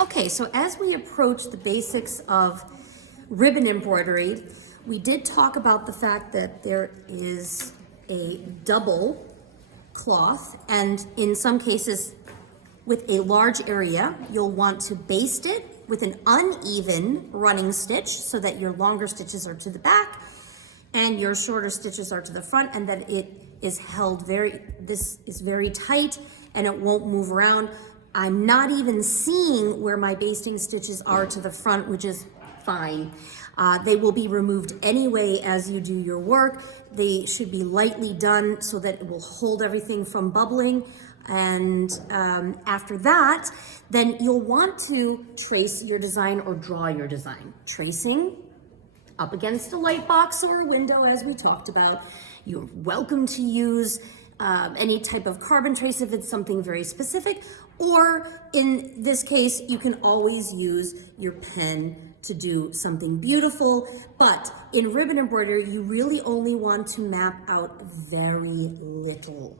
Okay, so as we approach the basics of ribbon embroidery, we did talk about the fact that there is a double cloth, and in some cases with a large area, you'll want to baste it with an uneven running stitch so that your longer stitches are to the back and your shorter stitches are to the front, and that it is held this is very tight and it won't move around. I'm not even seeing where my basting stitches are to the front, which is fine. They will be removed anyway as you do your work. They should be lightly done so that it will hold everything from bubbling. And after that, then you'll want to trace your design or draw your design. Tracing up against a light box or a window, as we talked about. You're welcome to use any type of carbon trace if it's something very specific, or in this case, you can always use your pen to do something beautiful. But in ribbon embroidery, you really only want to map out very little.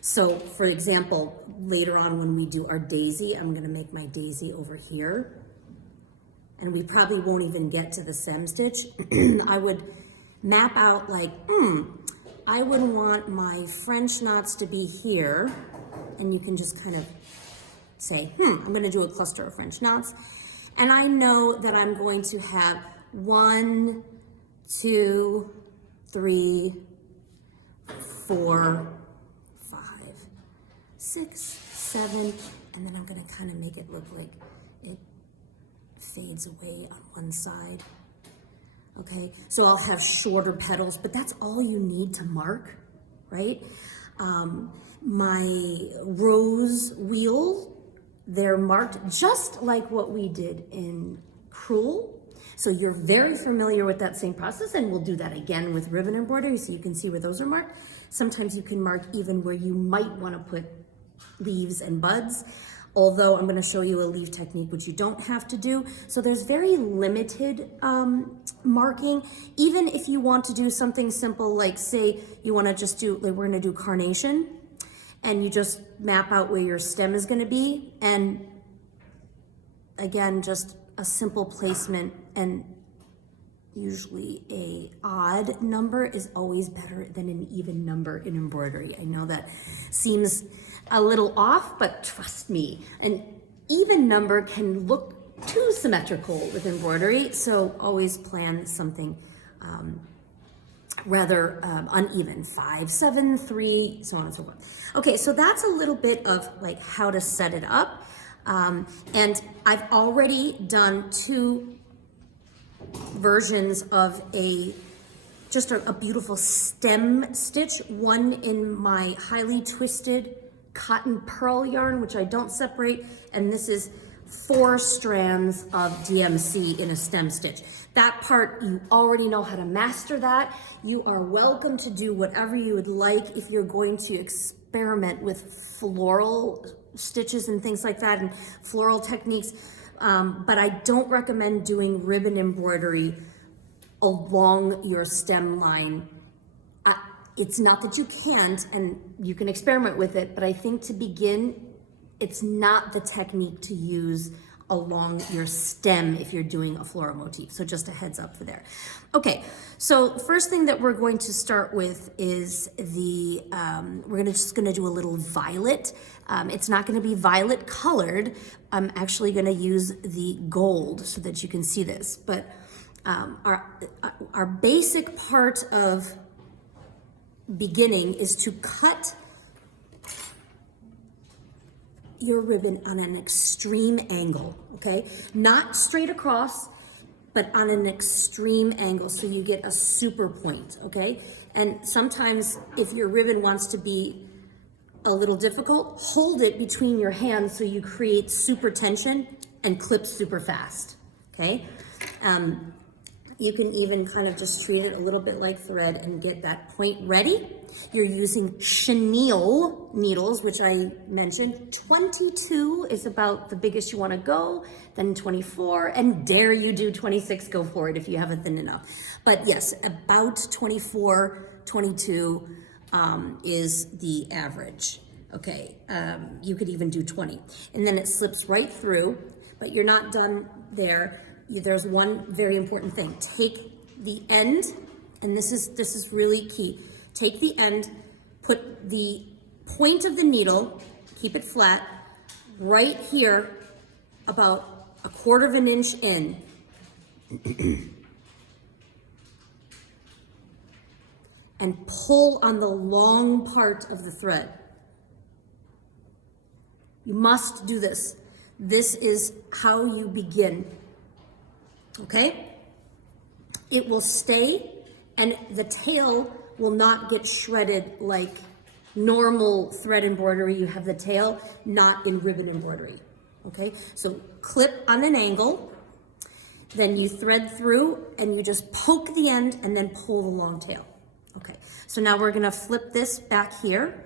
So for example, later on when we do our daisy, I'm gonna make my daisy over here, and we probably won't even get to the stem stitch. I would map out like, I would want my French knots to be here, and you can just kind of say, I'm gonna do a cluster of French knots, and I know that I'm going to have 1, 2, 3, 4, 5, 6, 7, and then I'm gonna kind of make it look like it fades away on one side. Okay, so I'll have shorter petals, but that's all you need to mark, right? My rose wheel, they're marked just like what we did in crewel. So you're very familiar with that same process, and we'll do that again with ribbon embroidery so you can see where those are marked. Sometimes you can mark even where you might want to put leaves and buds, although I'm going to show you a leaf technique which you don't have to do. So there's very limited marking. Even if you want to do something simple, like say you want to just do, like we're going to do carnation, and you just map out where your stem is going to be, and again, just a simple placement, and usually a odd number is always better than an even number in embroidery. I know that seems a little off, but trust me, an even number can look too symmetrical with embroidery, so always plan something rather uneven, 5, 7, 3, so on and so forth. Okay, so that's a little bit of like how to set it up. And I've already done 2 versions of just a beautiful stem stitch, one in my highly twisted cotton pearl yarn, which I don't separate, and this is 4 strands of DMC in a stem stitch. That part, you already know how to master that. You are welcome to do whatever you would like if you're going to experiment with floral stitches and things like that, and floral techniques, but I don't recommend doing ribbon embroidery along your stem line. It's not that you can't, and you can experiment with it, but I think to begin, it's not the technique to use along your stem if you're doing a floral motif. So just a heads up for there. Okay, so first thing that we're going to start with is we're just gonna do a little violet. It's not gonna be violet colored. I'm actually gonna use the gold so that you can see this. But our basic part of beginning is to cut your ribbon on an extreme angle, okay? Not straight across, but on an extreme angle, so you get a super point, okay? And sometimes if your ribbon wants to be a little difficult, hold it between your hands so you create super tension and clip super fast, okay? You can even kind of just treat it a little bit like thread and get that point ready. You're using chenille needles, which I mentioned. 22 is about the biggest you want to go, then 24, and dare you do 26, go for it if you have it thin enough. But yes, about 24, 22 is the average. Okay, you could even do 20. And then it slips right through. but you're not done there. There's one very important thing. Take the end, and this is really key. Take the end, put the point of the needle, keep it flat, right here, about 1/4 of an inch in. And pull on the long part of the thread. You must do this. This is how you begin, okay? It will stay, and the tail will not get shredded like normal thread embroidery. You have the tail, not in ribbon embroidery, okay? So clip on an angle, then you thread through, and you just poke the end and then pull the long tail. Okay, so now we're gonna flip this back here.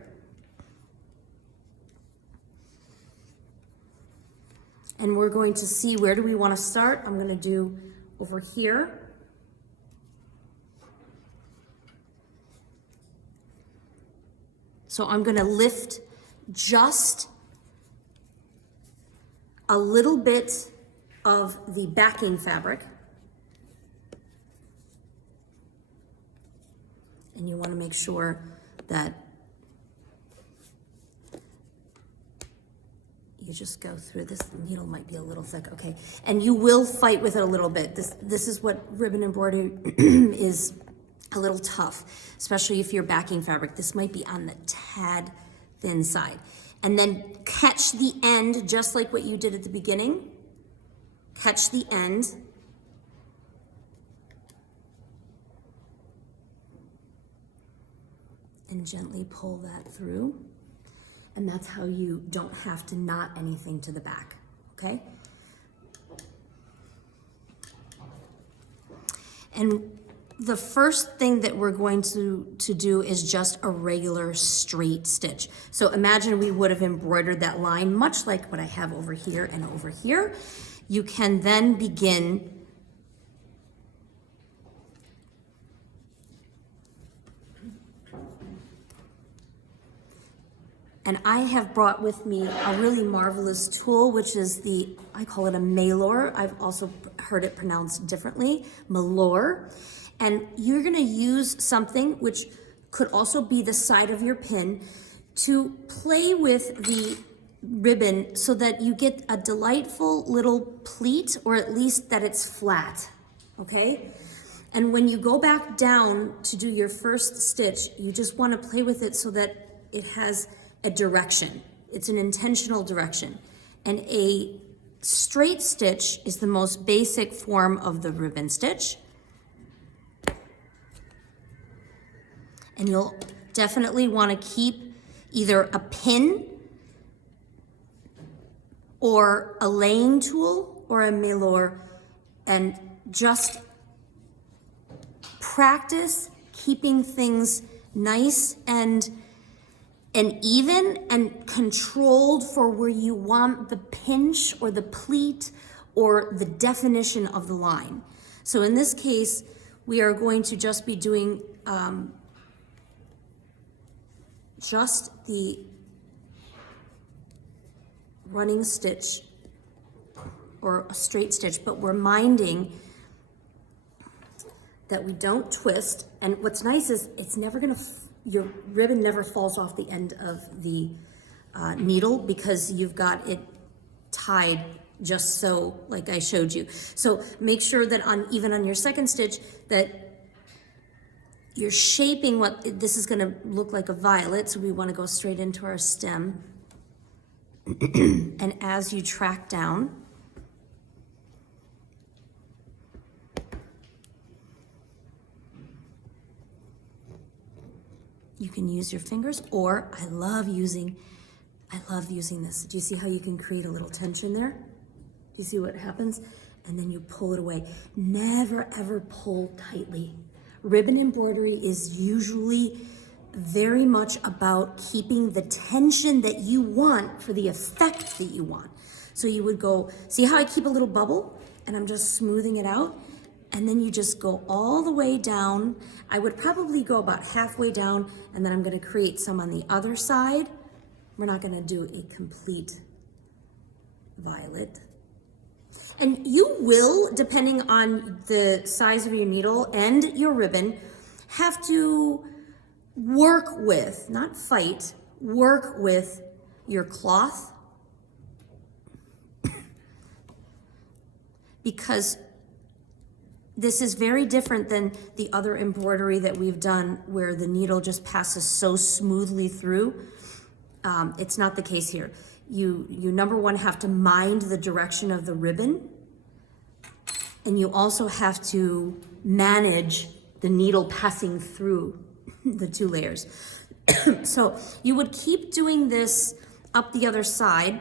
And we're going to see, where do we want to start? I'm going to do over here. So I'm going to lift just a little bit of the backing fabric. And you want to make sure that you just go through. This needle might be a little thick, okay. And you will fight with it a little bit. This is what ribbon embroidery is, a little tough, especially if you're backing fabric. This might be on the tad thin side. And then catch the end, just like what you did at the beginning. Catch the end. And gently pull that through. And that's how you don't have to knot anything to the back, okay? And the first thing that we're going to do is just a regular straight stitch. So imagine we would have embroidered that line, much like what I have over here and over here. You can then begin and I have brought with me a really marvelous tool, which is I call it a mellor. I've also heard it pronounced differently, mellor. And you're gonna use something which could also be the side of your pin to play with the ribbon so that you get a delightful little pleat, or at least that it's flat, okay? And when you go back down to do your first stitch, you just wanna play with it so that it has a direction. It's an intentional direction. And a straight stitch is the most basic form of the ribbon stitch. And you'll definitely want to keep either a pin or a laying tool or a mellor, and just practice keeping things nice and even and controlled for where you want the pinch or the pleat or the definition of the line. So in this case, we are going to just be doing just the running stitch or a straight stitch, but we're minding that we don't twist. And what's nice is it's never gonna, your ribbon never falls off the end of the needle because you've got it tied just so, like I showed you. So make sure that even on your second stitch that you're shaping what, this is gonna look like a violet, so we wanna go straight into our stem. And as you track down, you can use your fingers, or I love using this. Do you see how you can create a little tension there? Do you see what happens? And then you pull it away. Never ever pull tightly. Ribbon embroidery is usually very much about keeping the tension that you want for the effect that you want. So you would go, see how I keep a little bubble and I'm just smoothing it out? And then you just go all the way down. I would probably go about halfway down, and then I'm gonna create some on the other side. We're not gonna do a complete violet. And you will, depending on the size of your needle and your ribbon, have to work with, not fight, work with your cloth, because this is very different than the other embroidery that we've done where the needle just passes so smoothly through. It's not the case here. You number one have to mind the direction of the ribbon, and you also have to manage the needle passing through the two layers. So you would keep doing this up the other side,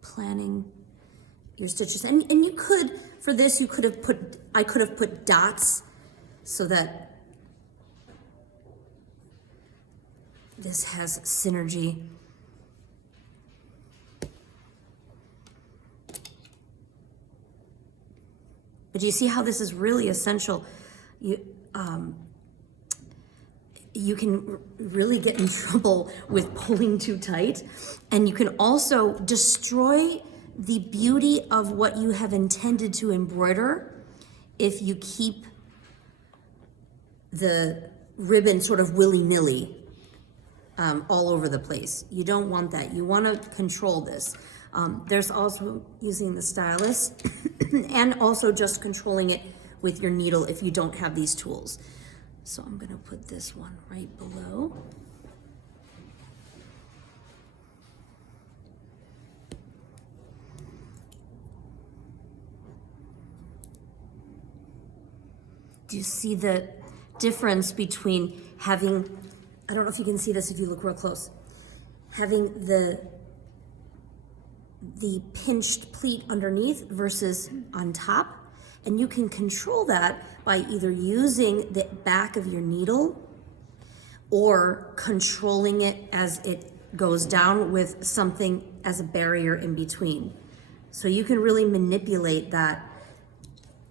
planning your stitches. And you could, for this, I could have put dots so that this has synergy. But you see how this is really essential? You can really get in trouble with pulling too tight, and you can also destroy the beauty of what you have intended to embroider if you keep the ribbon sort of willy-nilly all over the place. You don't want that. You want to control this. There's also using the stylus and also just controlling it with your needle if you don't have these tools. So I'm going to put this one right below. Do you see the difference between having, I don't know if you can see this if you look real close, having the pinched pleat underneath versus on top? And you can control that by either using the back of your needle or controlling it as it goes down with something as a barrier in between. So you can really manipulate that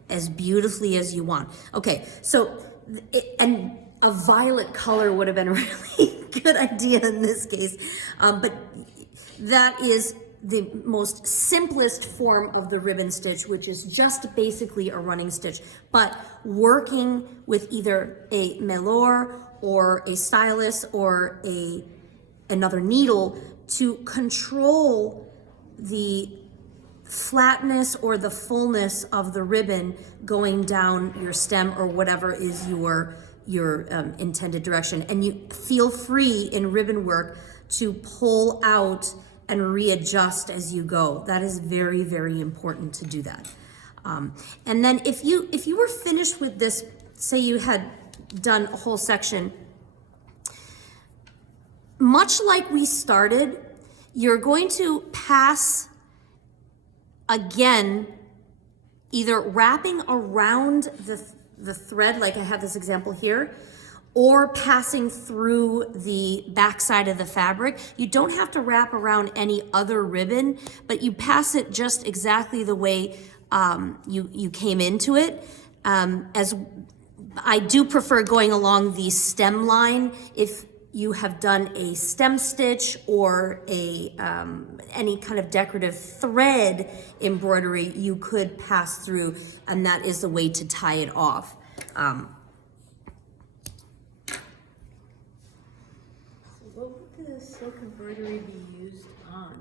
as beautifully as you want. Okay, so, and a violet color would have been a really good idea in this case, but that is the most simplest form of the ribbon stitch, which is just basically a running stitch, but working with either a mellor or a stylus or another needle to control the flatness or the fullness of the ribbon going down your stem or whatever is your intended direction. And you feel free in ribbon work to pull out and readjust as you go. That is very, very important to do that. And then if you were finished with this, say you had done a whole section, much like we started, you're going to pass again, either wrapping around the thread, like I have this example here, or passing through the backside of the fabric. You don't have to wrap around any other ribbon, but you pass it just exactly the way you came into it. As I do prefer going along the stem line. If you have done a stem stitch or any kind of decorative thread embroidery, you could pass through, and that is the way to tie it off. What would the silk embroidery be